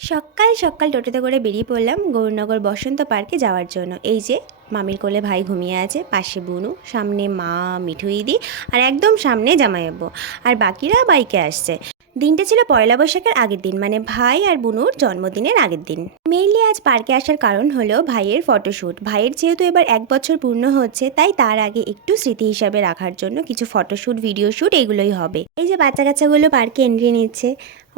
সকাল সকাল টোটোতে করে বেরিয়ে পড়লাম গৌরনগর বসন্ত পার্কে যাওয়ার জন্য। এই যে মামির কোলে ভাই ঘুমিয়ে আছে, পাশে বুনু, সামনে মা, মিঠু দিদি আর একদম সামনে জামাইবাবু, আর বাকিরা বাইকে আসছে। দিনটা ছিল পয়লা বৈশাখের আগের দিন, মানে ভাই আর বুনুর জন্মদিনের আগের দিন। মেইনলি আজ পার্কে আসার কারণ হলো ভাইয়ের ফটোশ্যুট। ভাইয়ের যেহেতু এবার 1 বছর পূর্ণ হচ্ছে, তাই তার আগে একটু স্মৃতি হিসাবে রাখার জন্য কিছু ফটোশ্যুট, ভিডিও শ্যুট এগুলোই হবে। এই যে বাচ্চা কাচ্চাগুলো পার্কে এন্ট্রি নিচ্ছে,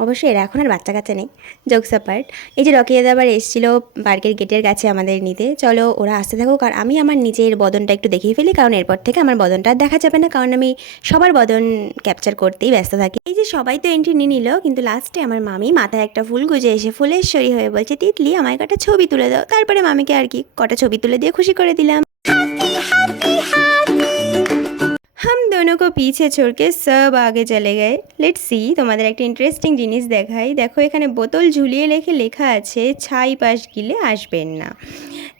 অবশ্যই এরা এখন আর বাচ্চা কাচ্চা নেই, জোকস অ্যাপার্ট। এই যে রকিয়াদা আবার এসেছিল পার্কের গেটের কাছে আমাদের নিতে। চলো ওরা আসতে থাকুক, আর আমি আমার নিজের বদনটা একটু দেখিয়ে ফেলি, কারণ এরপর থেকে আমার বদনটা আর দেখা যাবে না, কারণ আমি সবার বদন ক্যাপচার করতেই ব্যস্ত থাকি। এই যে সবাই তো এন্ট্রি নিয়ে নিল, কিন্তু লাস্টে আমার মামি মাথায় একটা ফুল গুজে এসে ফুলেশ্বরী হয়ে বলছে, তিতলি আমায় কটা ছবি তুলে দাও। তারপরে মামিকে আর কি কটা ছবি তুলে দিয়ে খুশি করে দিলাম। हम दोनों को पीछे छोड़ के सब आगे चले गए। लेट्स सी, তোমাদের একটা ইন্টারেস্টিং জিনিস দেখাই। দেখো এখানে বোতল ঝুলিয়ে লেখা আছে, ছাই পাশ গিলে আসবেন না।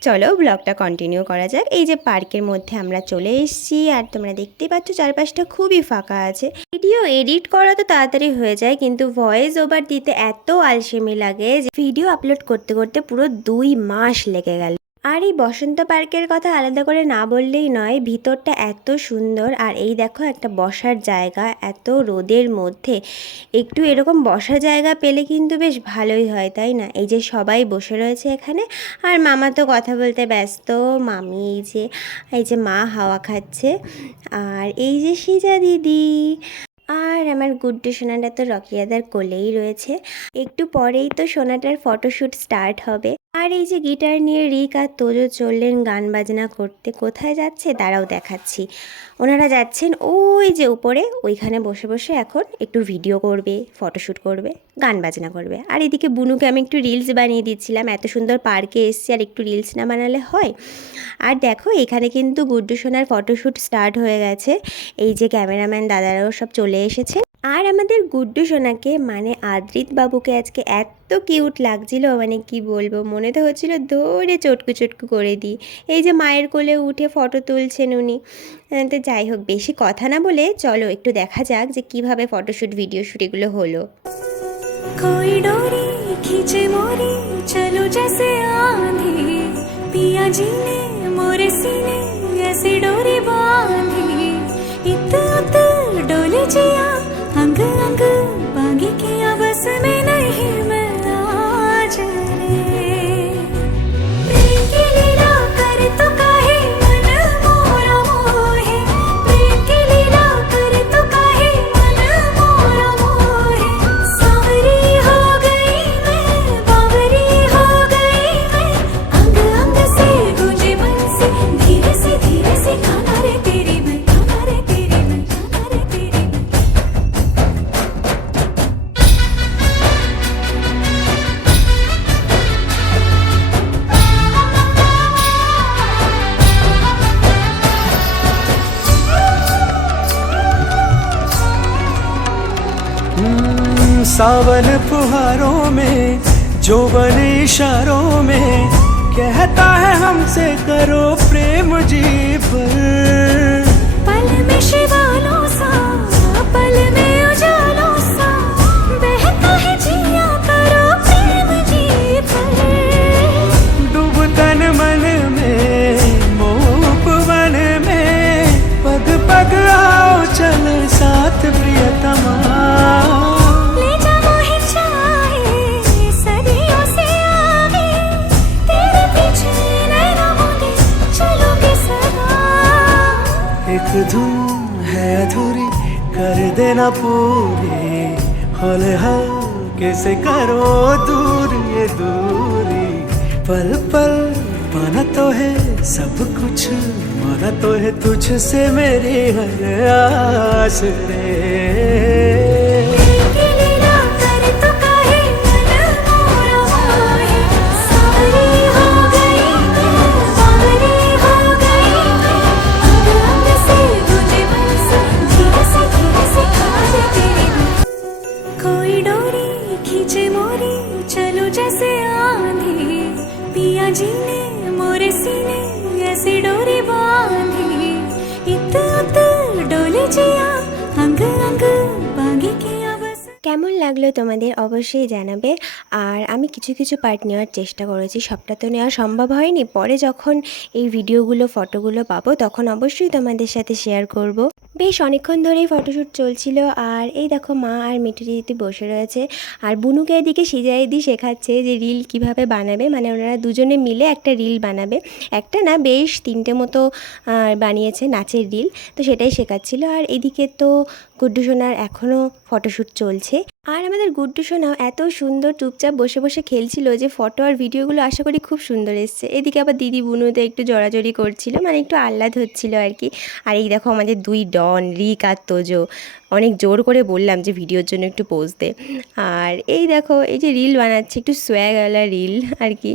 চলো ব্লগটা কন্টিনিউ করা যাক। এই যে পার্কের মধ্যে আমরা চলে এসেছি, আর তোমরা দেখতেই পাচ্ছ চারপাশটা খুবই ফাঁকা আছে। ভিডিও এডিট করা তো তাড়াতাড়ি হয়ে যায়, কিন্তু ভয়েস ওভার দিতে এত আলসেমি লাগে যে ভিডিও আপলোড করতে করতে পুরো 2 মাস লেগে গেল। আর এই বসন্ত পার্কের কথা আলাদা করে না বললেই নয়, ভিতরটা এত সুন্দর। আর এই দেখো একটা বসার জায়গা, এত রোদের মধ্যে একটু এরকম বসার জায়গা পেলে কিন্তু বেশ ভালোই হয়, তাই না? এই যে সবাই বসে রয়েছে এখানে, আর মামা তো কথা বলতে ব্যস্ত, মামি এই যে মা হাওয়া খাচ্ছে, আর এই যে সিজা দিদি, আর আমার গুড্ডু সোনাটা তো রকিয়াদার কোলেই রয়েছে। একটু পরেই তো সোনাটার ফটোশ্যুট স্টার্ট হবে। আর এই যে গিটার নিয়ে রিক আর তোজো চললেন গান বাজনা করতে। কোথায় যাচ্ছে দাঁড়াও দেখাচ্ছি। ওনারা যাচ্ছেন ওই যে উপরে, ওইখানে বসে বসে এখন একটু ভিডিও করবে, ফটোশ্যুট করবে, গান বাজনা করবে। আর এদিকে বুনুকে আমি একটু রিলস বানিয়ে দিচ্ছিলাম। এত সুন্দর পার্কে এসছি, আর একটু রিলস না বানালে হয়? আর দেখো এখানে কিন্তু গুড্ডু সোনার ফটোশ্যুট স্টার্ট হয়ে গেছে। এই যে ক্যামেরাম্যান দাদারাও সব চলে এসেছে। আর আমাদের গুড্ডু সোনাকে, মানে আদ্রিত বাবুকে আজকে এত কিউট লাগছিল, মানে কি বলবো, মনে তো হচ্ছিল ধরে চটকু চটকু করে দিই। এই যে মায়ের কোলে উঠে ফটো তুলছেন উনি। তো যাই হোক, বেশি কথা না বলে চলো একটু দেখা যাক যে কিভাবে ফটোশ্যুট, ভিডিও শ্যুট এগুলো হলো। कोई डोरी खींचे मोरी चलो जैसे आंधी, पिया जी ने मोरे सीने ऐसी डोरी बांधी, इत उत डोले जिया अंग अंग बांगी किया, बस में नहीं मैं आज रे। प्रेम की लीला कर तो काहे मन मोरा मोहे, प्रेम की लीला कर तो काहे मन मोरा मोहे। सांवरी हो गई मैं, बावरी हो गई मैं, अंग अंग से गूंजे मन से धीरे से खाना रे तेरी मैं, खाना रे तेरी मैं, खाना रे तेरी मैं। सावन फुहारों में, जोवन इशारों में, कहता है हमसे करो प्रेम जी पर। पल में शिवालों सा, पल में उजालों सा, बहता है जिया करो प्रेम जी पर। डूब तन मन में, मोह वन में, पग पग आओ चल साथ प्रियतमा। ले जा मोहे चाहे सदियों से आगे, तेरे पीछे नहीं रहूंगी, चलोगे सदा। एक धुन है अधूरी, कर देना पूरी, हौले हल्के से करो दूर ये दूरी। पल पल पाना तो है सब कुछ, माना तो है तुझसे मेरी हर आस रे। प्रेम की लीला कर तो काहे मन मोरा मोहे। सांवरी हो गई मैं, बावरी हो गई मैं, अंग अंग से गूंजे मन से धीरे से खाना रे तेरी मैं। कोई डोरी खींचे मोरी चलो जैसे आंधी, पिया जी ने मोरे सीने ऐसी डोरी बांधी, इत उत डोले जिया अंग अंग बांगी किया, बस। কেমন লাগলো তোমাদের অবশ্যই জানাবে। আর আমি কিছু কিছু পার্ট নেওয়ার চেষ্টা করেছি, সবটা তো নেওয়া সম্ভব হয়নি। পরে যখন এই ভিডিওগুলো ফটোগুলো পাবো তখন অবশ্যই তোমাদের সাথে শেয়ার করব। বেশ অনেকক্ষণ ধরেই ফটোশ্যুট চলছিল। আর এই দেখো মা আর মিঠু দিদি বসে রয়েছে, আর বুনুকে এদিকে সিজাইদি শেখাচ্ছে যে রিল কিভাবে বানাবে, মানে ওনারা দুজনে মিলে একটা রিল বানাবে। একটা না, বেশ 3টে মতো বানিয়েছে নাচের রিল, তো সেটাই শেখাচ্ছিল। আর এদিকে তো গুড্ডু সোনার এখনও ফটোশ্যুট চলছে। আর আমাদের গুড্ডু সোনাও এত সুন্দর চুপচাপ বসে বসে খেলছিল যে ফটো আর ভিডিওগুলো আশা করি খুব সুন্দর এসছে। এদিকে আবার দিদি বুনুতে একটু জড়াজড়ি করছিল, মানে একটু আহ্লাদ হচ্ছিল আর কি। আর এই দেখো আমাদের দুই ডন রিক আর তোজো, অনেক জোর করে বললাম যে ভিডিওর জন্য একটু পোজ দে। আর এই দেখো এই যে রিল বানাচ্ছে, একটু সোয়াগওয়ালা রিল আর কি।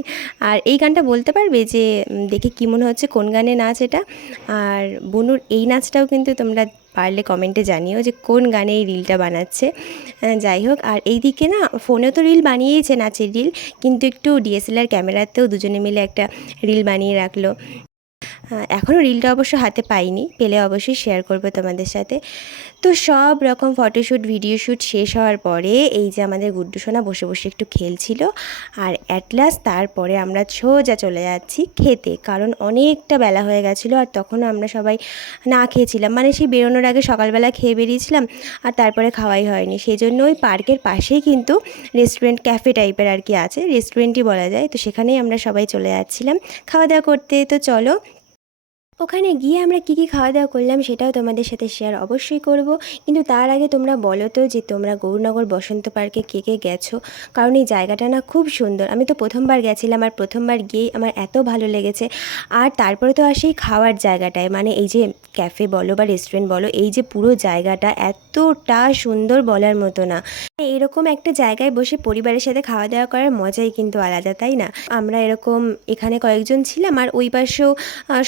আর এই গানটা বলতে পারবে যে দেখে কী মনে হচ্ছে, কোন গানে নাচ এটা? আর বুনুর এই নাচটাও কিন্তু তোমরা পারলে কমেন্টে জানিও যে কোন গানে এই রিলটা বানাচ্ছে। যাই হোক, আর এই দিকে না ফোনে তো রিল বানিয়েইছে নাচের রিল, কিন্তু একটু ডিএসএলআর ক্যামেরাতেও দুজনে মিলে একটা রিল বানিয়ে রাখলো। এখনও রিলটা অবশ্য হাতে পাইনি, পেলে অবশ্যই শেয়ার করবো তোমাদের সাথে। তো সব রকম ফটোশ্যুট ভিডিও শ্যুট শেষ হওয়ার পরে এই যে আমাদের গুড্ডু সোনা বসে বসে একটু খেলছিল। আর অ্যাট লাস্ট তারপরে আমরা সোজা চলে যাচ্ছি খেতে, কারণ অনেকটা বেলা হয়ে গেছিলো। আর তখনও আমরা সবাই না খেয়েছিলাম, মানে সেই বেরোনোর আগে সকালবেলা খেয়ে বেরিয়েছিলাম, আর তারপরে খাওয়াই হয়নি। সেই জন্য ওই পার্কের পাশেই কিন্তু রেস্টুরেন্ট, ক্যাফে টাইপের আর কি আছে, রেস্টুরেন্টই বলা যায়। তো সেখানেই আমরা সবাই চলে যাচ্ছিলাম খাওয়া দাওয়া করতে। তো চলো, ওখানে গিয়ে আমরা কী কী খাওয়া দাওয়া করলাম সেটাও তোমাদের সাথে শেয়ার অবশ্যই করব। কিন্তু তার আগে তোমরা বলো তো যে তোমরা গৌরনগর বসন্ত পার্কে কে কে গেছো, কারণ এই জায়গাটা না খুব সুন্দর। আমি তো প্রথমবার গেছিলাম, আর প্রথমবার গিয়েই আমার এত ভালো লেগেছে। আর তারপরে তো আসে এই খাওয়ার জায়গাটায়, মানে এই যে ক্যাফে বলো বা রেস্টুরেন্ট বলো, এই যে পুরো জায়গাটা এতটা সুন্দর বলার মতো না। এরকম একটা জায়গায় বসে পরিবারের সাথে খাওয়া দাওয়া করার মজাই কিন্তু আলাদা, তাই না? আমরা এরকম এখানে কয়েকজন ছিলাম, আর ওই পাশেও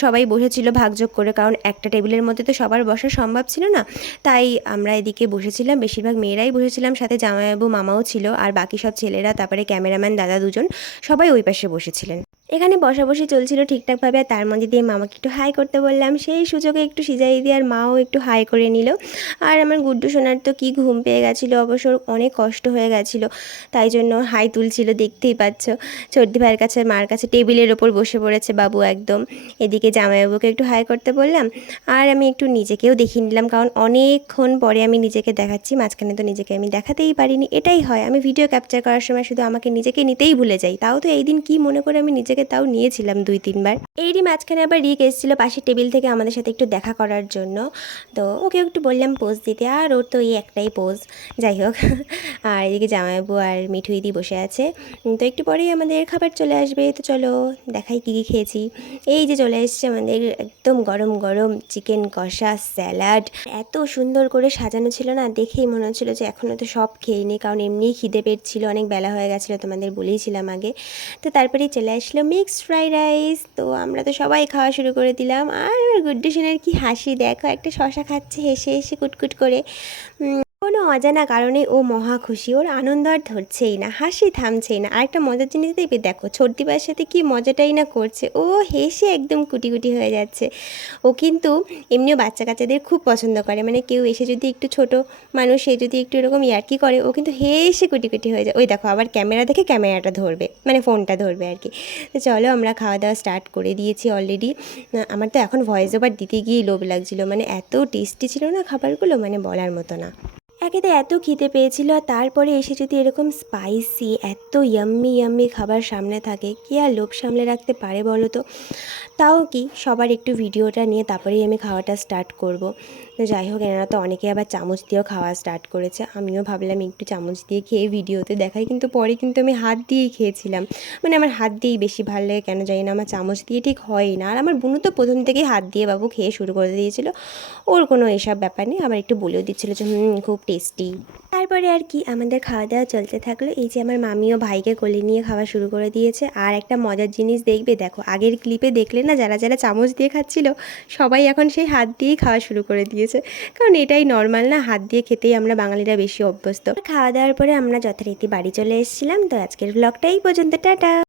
সবাই বসেছিল ভাগযোগ করে, কারণ একটা টেবিলের মধ্যে তো সবার বসা সম্ভব ছিল না। তাই আমরা এদিকে বসেছিলাম, বেশিরভাগ মেয়েরাই বসেছিলাম, সাথে জামাইবাবু মামাও ছিল, আর বাকি সব ছেলেরা, তারপরে ক্যামেরাম্যান দাদা দুজন, সবাই ওই পাশে বসেছিলেন। এখানে বসাবসি চলছিল ঠিকঠাকভাবে। আর তার মধ্যে দিয়ে মামাকে একটু হাই করতে বললাম, সেই সুযোগে একটু সিজাই দিয়ে আর মাও একটু হাই করে নিল। আর আমার গুড্ডু সোনার তো কি ঘুম পেয়ে গেছিলো, অবশ্য অনেক কষ্ট হয়ে গেছিলো, তাই জন্য হাই তুলছিল, দেখতেই পাচ্ছ। চর্দি ভাইয়ের কাছে, মার কাছে টেবিলের ওপর বসে পড়েছে বাবু একদম। এদিকে জামাইবাবুকে একটু হাই করতে বললাম, আর আমি একটু নিজেকেও দেখিয়ে নিলাম, কারণ অনেকক্ষণ পরে আমি নিজেকে দেখাচ্ছি। মাঝখানে তো নিজেকে আমি দেখাতেই পারিনি, এটাই হয়, আমি ভিডিও ক্যাপচার করার সময় শুধু আমাকে নিজেকে নিতেই ভুলে যাই। তাও তো এই দিন কী মনে করে আমি নিজেকে তাও নিয়েছিলাম 2-3 বার। এরই মাঝখানে আবার রিক এসেছিলো পাশের টেবিল থেকে আমাদের সাথে একটু দেখা করার জন্য, তো ওকে একটু বললাম পোজ দিতে, আর ওর তো এই একটাই পোজ। যাই হোক, আর এদিকে জামাইবাবু আর মিঠু দিদি বসে আছে। তো একটু পরেই আমাদের খাবার চলে আসবে। তো চলো দেখাই কী কী খেয়েছি। এই যে চলে এসছে আমাদের একদম গরম গরম চিকেন কষা, স্যালাড, এত সুন্দর করে সাজানো ছিল না, দেখেই মনে হচ্ছিলো যে এখনও তো সব খেয়ে নিই, কারণ এমনিই খিদে পেট ছিল, অনেক বেলা হয়ে গেছিলো, তোমাদের বলেইছিলাম আগে। তো তারপরেই চলে আসলো মিক্সড ফ্রাইড রাইস। তো আমরা তো সবাই খাওয়া শুরু করে দিলাম। আর গুড্ডু সোনার কি হাসি দেখো, একটা শশা খাচ্ছে হেসে হেসে কুটকুট করে। কোনো অজানা কারণে ও মহা খুশি, ওর আনন্দ আর ধরছেই না, হাসি থামছেই না। আরেকটা মজার জিনিস দেখবে, দেখো ছোটদিবার সাথে কি মজাটাই না করছে, ও হেসে একদম কুটি কুটি হয়ে যাচ্ছে। ও কিন্তু এমনিও বাচ্চা কাচ্চাদের খুব পছন্দ করে, মানে কেউ এসে যদি একটু ছোট মানুষ, সে যদি একটু এরকম ইয়ার্কি করে, ও কিন্তু হেসে কুটি কুটি হয়ে যায়। ওই দেখো আবার ক্যামেরা দেখে ক্যামেরাটা ধরবে, মানে ফোনটা ধরবে আর কি। তো চলো আমরা খাওয়া দাওয়া স্টার্ট করে দিয়েছি অলরেডি। আমার তো এখন ভয়েস ওভার দিতে গিয়েই লোভ লাগছিলো, মানে এত টেস্টি ছিল না খাবারগুলো, মানে বলার মতো না। একেতে এত খিদে পেয়েছিল, আর তারপরে এসে যদি এরকম স্পাইসি এত ইয়াম্মি ইয়াম্মি খাবার সামনে থাকে, কে আর লোভ সামলে রাখতে পারে বলো তো? তাও কি সবার একটু ভিডিওটা নিয়ে তারপরেই আমি খাওয়াটা স্টার্ট করব। তো যাই হোক, এনারা তো অনেকে আবার চামচ দিয়েও খাওয়া স্টার্ট করেছে, আমিও ভাবলাম একটু চামচ দিয়ে খেয়ে ভিডিওতে দেখাই, কিন্তু পরে কিন্তু আমি হাত দিয়েই খেয়েছিলাম। মানে আমার হাত দিয়েই বেশি ভালো লাগে, কেন জানি না, আমার চামচ দিয়ে ঠিক হয় না। আর আমার বোনও তো প্রথম থেকেই হাত দিয়ে বাবু খেয়ে শুরু করে দিয়েছিল, ওর কোনো এসব ব্যাপার নেই, আবার একটু বলেও দিচ্ছিলো যে খুব টেস্টি। তারপরে আর কি আমাদের খাওয়া দাওয়া চলতে থাকলো। এই যে আমার মামিও ভাইকে কোলে নিয়ে খাওয়া শুরু করে দিয়েছে। আর একটা মজার জিনিস দেখবে, দেখো আগের ক্লিপে দেখলে না, যারা যারা চামচ দিয়ে খাচ্ছিল সবাই এখন সেই হাত দিয়েই খাওয়া শুরু করে দিয়েছে, কারণ এটাই নর্মাল না, হাত দিয়ে খেতেই আমরা বাঙালিরা বেশি অভ্যস্ত। খাওয়া দাওয়ার পরে আমরা যথারীতি বাড়ি চলে এসেছিলাম। তো আজকের ব্লগটা এই পর্যন্ত, টাটা।